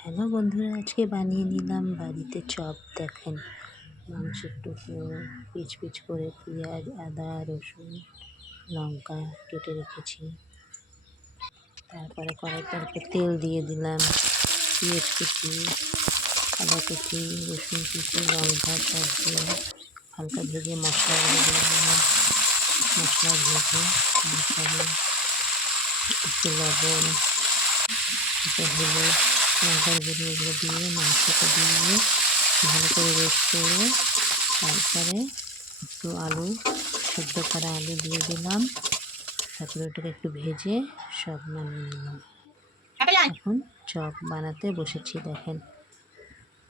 Hello বন্ধুরা, আজকে বানিয়ে নিলাম বাড়িতে চপ। দেখেন মাংসের টুকরো পিচ পিচ করে পেঁয়াজ, আদা, রসুন, লঙ্কা কেটে রেখেছি। তারপরে কড়াইতে অল্প তেল দিয়ে দিলাম। পেঁয়াজ কুচি আদা কুচি রসুন কুচি, লঙ্কা সব দিয়ে হালকা ভেজে মশলা দিয়ে দিলাম। মশলা ভেজে একটু লবণ হলুদ লঙ্কার গুঁড়ো এগুলো দিয়ে মাংসটা দিয়ে ভালো করে রেস্ট করে তারপরে একটু আলু সেদ্ধ করা আলু দিয়ে দিলাম। তারপরে ওটাকে একটু ভেজে সব নামিয়ে নিলাম। এখন চপ বানাতে বসেছি দেখেন।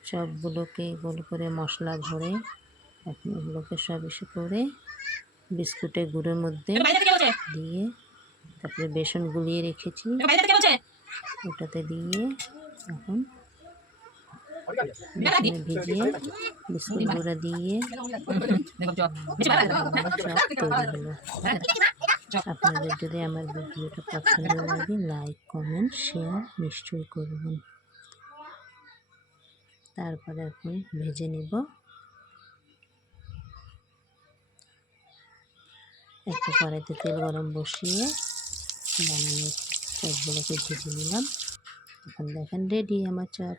চপগুলোকে গোল করে মশলা ভরে এখন এগুলোকে সব এসে করে বিস্কুটের গুঁড়োর মধ্যে দিয়ে তারপরে বেসন গুলিয়ে রেখেছি। ওটাতে দিয়ে এখন ভিজিয়ে বিস্কুট গুঁড়া দিয়ে হলো। আপনাদের যদি আমার ভিডিওটা পছন্দ লাগে লাইক কমেন্ট শেয়ার নিশ্চয়ই করবেন। তারপরে এখন ভেজে নেব। একটা কড়াইতে তেল গরম বসিয়ে বানানো চপগুলোকে ভেজে নিলাম। এখন দেখেন রেডি আমার চপ।